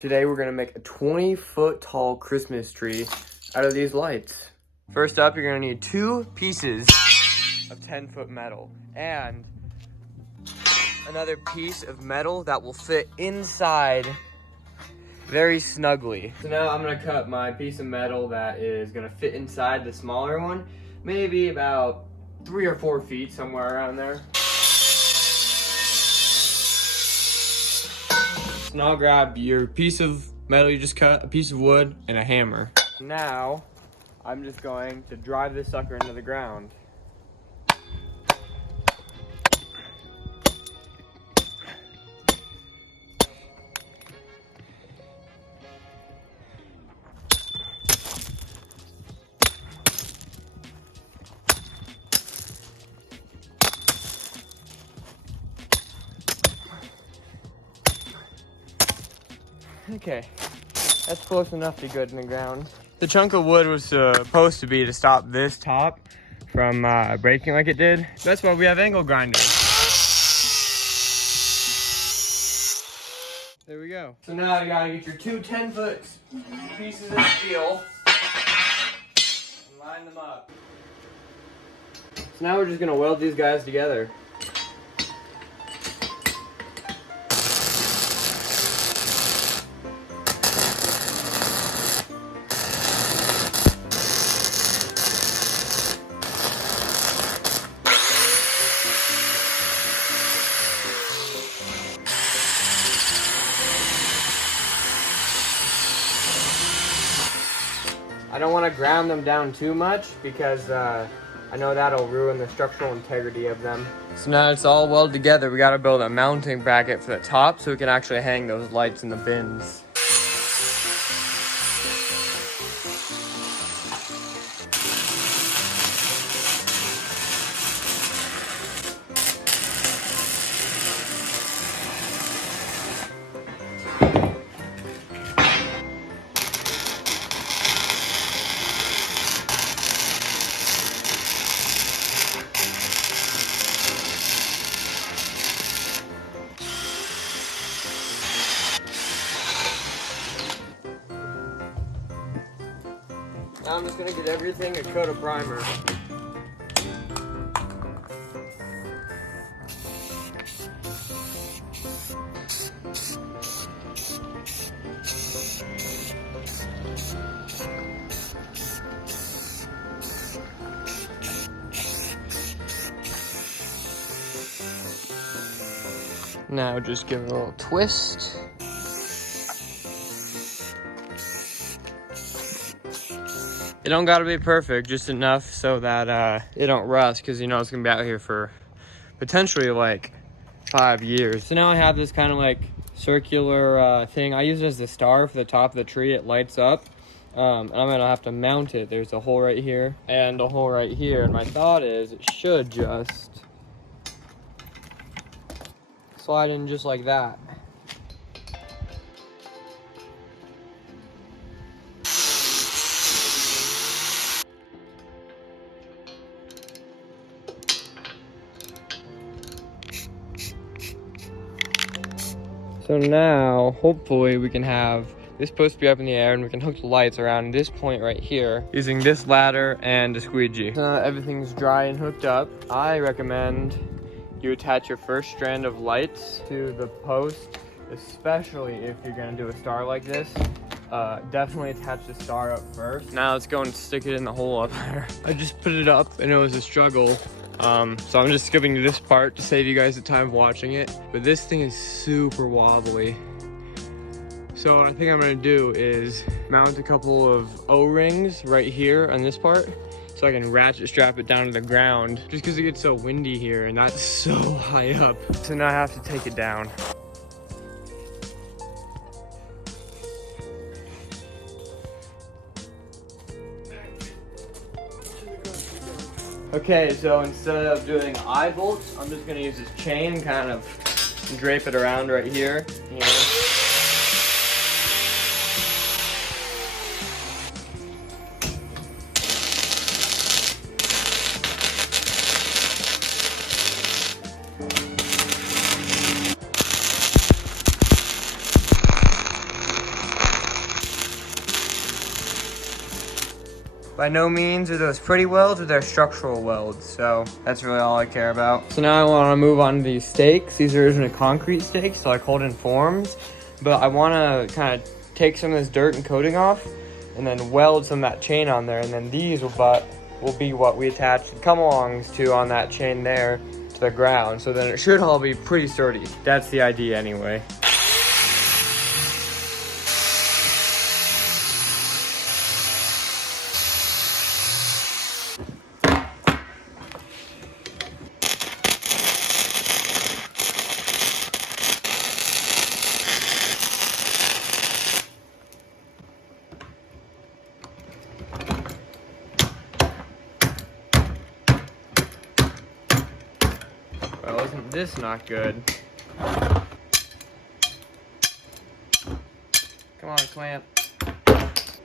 Today we're gonna make a 20-foot tall Christmas tree out of these lights. First up, you're gonna need 2 pieces of 10-foot metal and another piece of metal that will fit inside very snugly. So now I'm gonna cut my piece of metal that is gonna fit inside the smaller one, maybe about 3 or 4 feet, somewhere around there. So now grab your piece of metal you just cut, a piece of wood, and a hammer. Now, I'm just going to drive this sucker into the ground. Okay, that's close enough to good in the ground. The chunk of wood was supposed to be to stop this top from breaking like it did. That's why we have angle grinders. There we go. So now you gotta get your 2 10-foot pieces of steel and line them up. So now we're just gonna weld these guys together. I don't want to ground them down too much because I know that'll ruin the structural integrity of them. So now it's all welded together. We got to build a mounting bracket for the top so we can actually hang those lights in the bins. Now I'm just gonna give everything a coat of primer. Now just give it a little twist. It don't gotta be perfect, just enough so that it don't rust, because you know it's gonna be out here for potentially like 5 years. So now I have this kind of like circular thing. I use it as the star for the top of the tree. It lights up. And I'm gonna have to mount it. There's a hole right here and a hole right here. And my thought is it should just slide in just like that. So now, hopefully we can have this supposed to be up in the air and we can hook the lights around this point right here using this ladder and a squeegee. So now that everything's dry and hooked up, I recommend you attach your first strand of lights to the post, especially if you're gonna do a star like this. Definitely attach the star up first. Now let's go and stick it in the hole up there. I just put it up and it was a struggle. So I'm just skipping to this part to save you guys the time of watching it. But this thing is super wobbly. So what I think I'm gonna do is mount a couple of O-rings right here on this part so I can ratchet strap it down to the ground just because it gets so windy here and that's so high up. So now I have to take it down. Okay, so instead of doing eye bolts, I'm just gonna use this chain and kind of drape it around right here, you know. By no means are those pretty welds, or they're structural welds, so that's really all I care about. So now I want to move on to these stakes. These are originally concrete stakes, so I called in forms, but I want to kind of take some of this dirt and coating off, and then weld some of that chain on there, and then these will be what we attach the come-alongs to on that chain there to the ground, so then it should all be pretty sturdy. That's the idea anyway. Well, isn't this not good? Come on, clamp.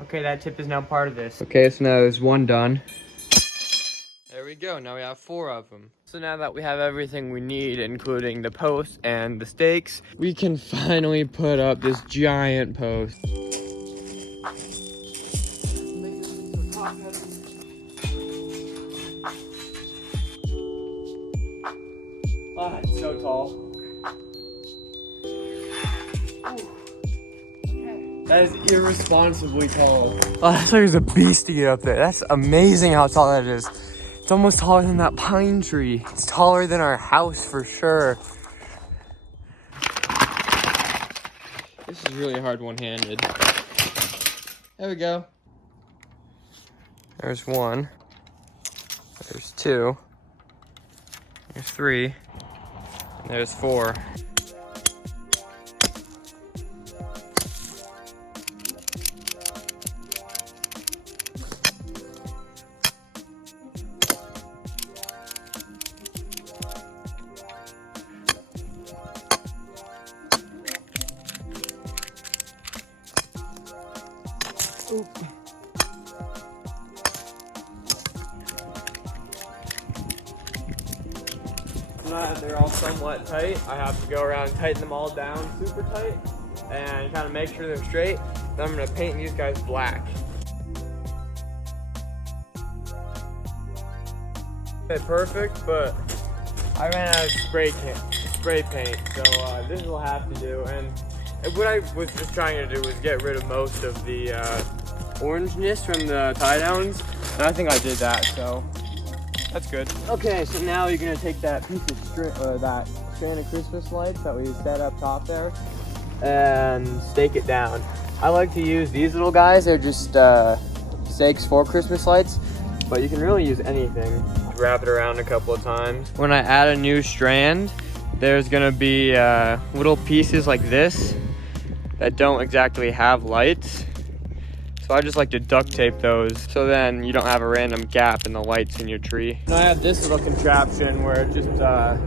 Okay, that tip is now part of this. Okay, so now there's one done. There we go, now we have 4 of them. So now that we have everything we need, including the posts and the stakes, we can finally put up this giant post. Oh, it's so tall. That is irresponsibly tall. Oh, that's like there's a beast to get up there. That's amazing how tall that is. It's almost taller than that pine tree. It's taller than our house for sure. This is really hard one-handed. There we go. There's 1. There's 2. There's 3. And there's 4. Oop. Now that they're all somewhat tight, I have to go around and tighten them all down super tight and kind of make sure they're straight. Then I'm going to paint these guys black. Okay, perfect, but I ran out of spray paint, so this will have to do. And what I was just trying to do was get rid of most of the orangeness from the tie downs, and I think I did that, so that's good. Okay, so now you're gonna take that piece of that strand of Christmas lights that we set up top there and stake it down. I like to use these little guys. They're just stakes for Christmas lights, but you can really use anything. Wrap it around a couple of times. When I add a new strand, there's gonna be little pieces like this that don't exactly have lights. So I just like to duct tape those, so then you don't have a random gap in the lights in your tree. And I have this little contraption where it's just a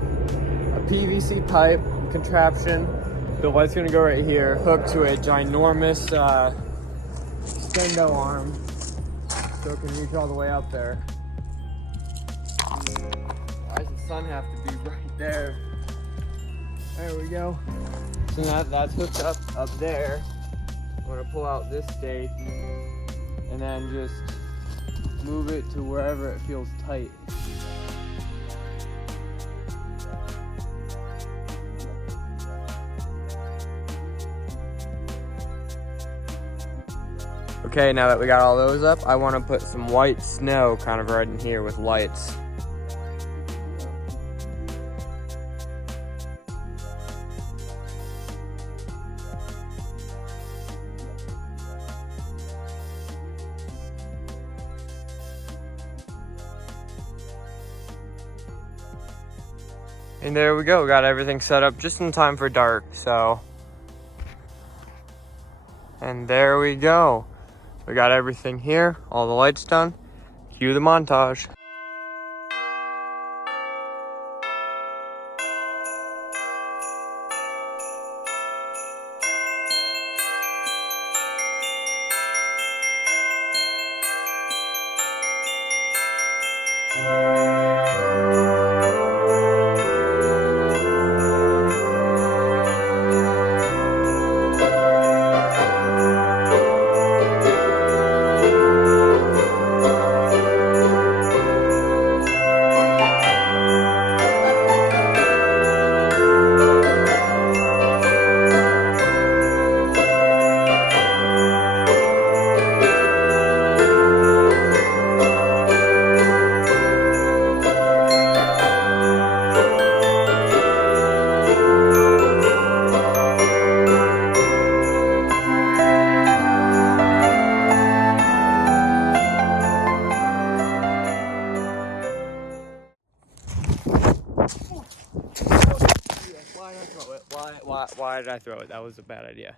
PVC pipe contraption. The light's gonna go right here, hooked to a ginormous stendo arm, so it can reach all the way up there. Why does the sun have to be right there? There we go. So now that's hooked up there. I'm gonna pull out this stake and then just move it to wherever it feels tight. Okay, now that we got all those up, I want to put some white snow kind of right in here with lights. And there we go, we got everything set up just in time for dark, so. And there we go. We got everything here, all the lights done. Cue the montage. Why did I throw it? That was a bad idea.